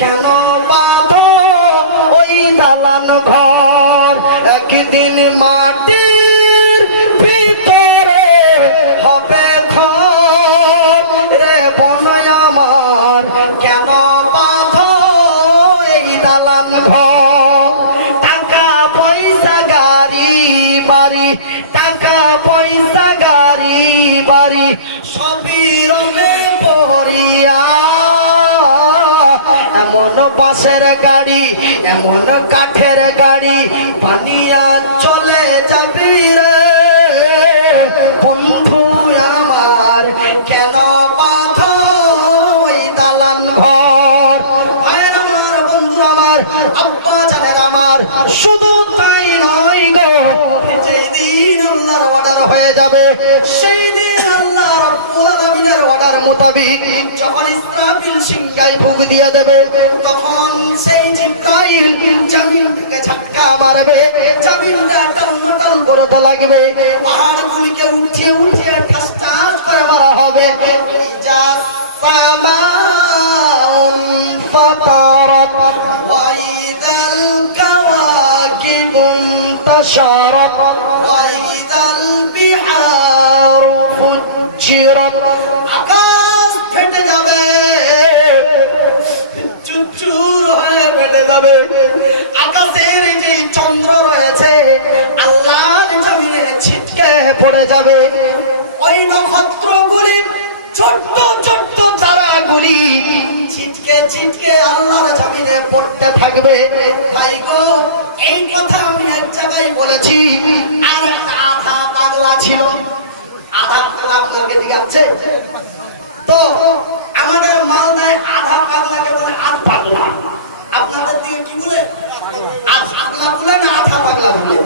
কেন বাঁধো ওই দালান ঘর? একদিন মাটির ভিতরে হবে ঘর রে বোন আমার, কেন বাঁধো এই দালান ঘর? টাকা পয়সা গাড়ি বাড়ি, টাকা পয়সা গাড়ি বাড়ি সবই রবে পড়িয়া, এমন বাসের গাড়ি এমন কাঠের গাড়ি বানিয়া চলে যাবি রে বন্ধু আমার, কেন বাঁধো ওই দালান ঘর? ভাইয়ের আমার, বন্ধু আমার, আব্বা জানের আমার, শুধু তাই নয় গো, যেই দিন আল্লাহর অর্ডার হয়ে যাবে সেই দিন আল্লাহ রাব্বুল আলামিনের অর্ডার মোতাবেক যখন ইসরাফিল সিংহায় ফুঁক দিয়ে দেবে, তখন সেই জিবরাইল জমিন থেকে ঝটকা মারবে, জমিনটা টলমল করতে লাগবে, পাহাড়গুলিকে উঠিয়ে উঠিয়ে ঠাস ঠাস করে মারা হবে। ইজা সামাউন ফাতারাত ওয়া ইদাল কাওয়াকিবুন তাশারাত ওয়া ইদাল বিহারু ফুজ্জিরাত, আকাশ ফেটে যাবে, চুরচুর হয়ে ফেটে যাবে, আকাশের যে চন্দ্র রয়েছে আল্লাহর জমিনে ছিটকে পড়ে যাবে, ওই নক্ষত্রগুলি ছোট্ট ছোট্ট তারাগুলি ছিটকে ছিটকে আল্লাহর জমিনে পড়তে থাকবে। ভাই গো, এই কথা আমি এক জায়গায় বলেছি, আর একটা আধা পাগলা ছিল, আধা পাগলা আপনাকে দিকে আছে তো, আমাদের মালদায় আধা পাগলাকে বলে আধ পাগলা, আপনাদের দিকে কি বলে? আধ পাগলা বলে না আধা পাগলা বলে?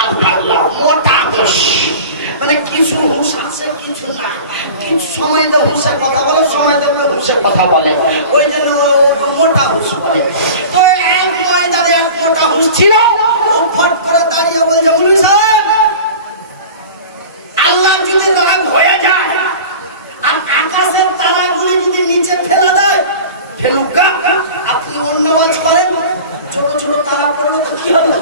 আধ পাগলা, মোটা হুঁশ, মানে কিছু হুঁশ আছে কিছু না, কিছু সময় তো হুঁশের কথা বলে, সময় তো হুঁশের কথা বলে, ওই জন্য মোটা হুঁশ বলে। তো এক ময়দানে এক মোটা হুঁশ ছিল, ফট করে দাঁড়িয়ে বলছে, মুনি সাহেব, আল্লাহ যদি রাগ হয়ে যায় আর আকাশের তারাগুলি যদি নিচে ফেলে দেয়, ফেলুক, আপনি অন্য কাজ করেন, ছোট ছোট তারা পড়লো তো কি হবে?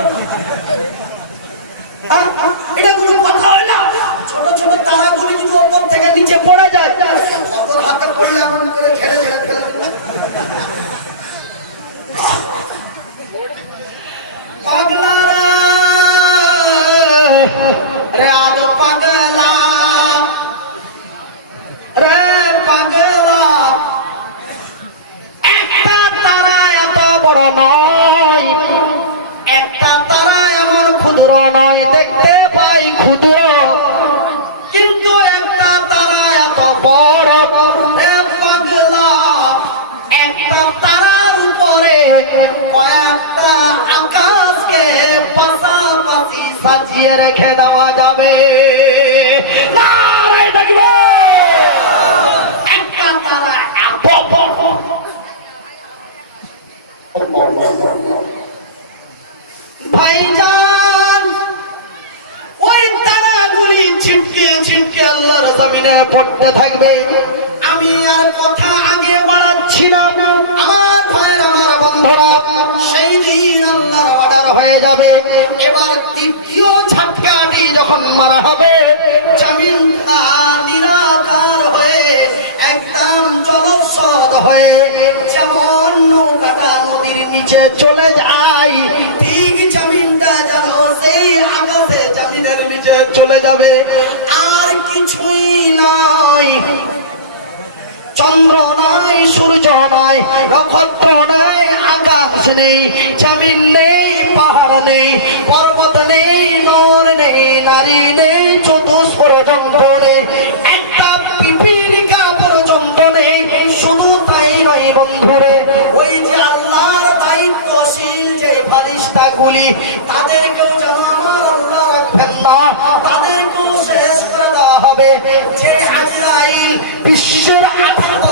এটা কোনো কথা হয় না? ছোট ছোট তারাগুলি যদি ওপর থেকে নিচে পড়ে যায়, ওপর হাতে পড়লে এমন করে ঝেড়ে ঝেড়ে ফেলে দেবে। পাগলা রে আজ পাগলা রে পাগলা, একটা তারা এত বড় নয়, একটা তারা এমন ক্ষুদ্র নয়, দেখতে পাই ক্ষুদ্র, কিন্তু একটা তারা এত বড় রে পাগলা, একটা তারার উপরে কয়েকটা আকাশকে পাশাপাশি সাজিয়ে রেখে দেওয়া যাবে। একটা তারা এত বড়, ভাইজান, ওই তারাগুলি ছিটকে ছিটকে আল্লাহর জমিনে পড়তে থাকবে। আমি আর কথা আগে বাড়াচ্ছি না, আমার ভাইয়ের আমার বন্ধুরা, সেই দিন আল্লাহর অর্ডার হয়ে যাবে। এবার দ্বিতীয় ঝটকাটি যখন মারা হবে, জমিনটা নিরাকার হয়ে একদম জলস্রোত হয়ে যেমন নৌকাটা নদীর নিচে চলে যায়, ঠিক জমিনটা যেন সেই আকাশে জমিনের নিচে চলে যাবে। আর কিছুই নাই, চন্দ্র নাই, সূর্য নাই, নক্ষত্র নাই, আকাশ নেই, জমিন নেই, পাহাড় নেই, পর্বত নেই, নর নেই, নারী নেই, চতুষ্পর যন্ত্র নেই, একটা পিপীলিকা পর্যন্ত নেই। শুধু তাই নয় বন্ধুরে, ওই যে আল্লাহর দায়িত্বশীল যে ফারিস্তাগুলি, তাদেরকেও যেন আমার আল্লাহ রাখবেন না, তাদেরকেও শেষ করে দেওয়া হবে। যে আজরাইল বিশ্বের 18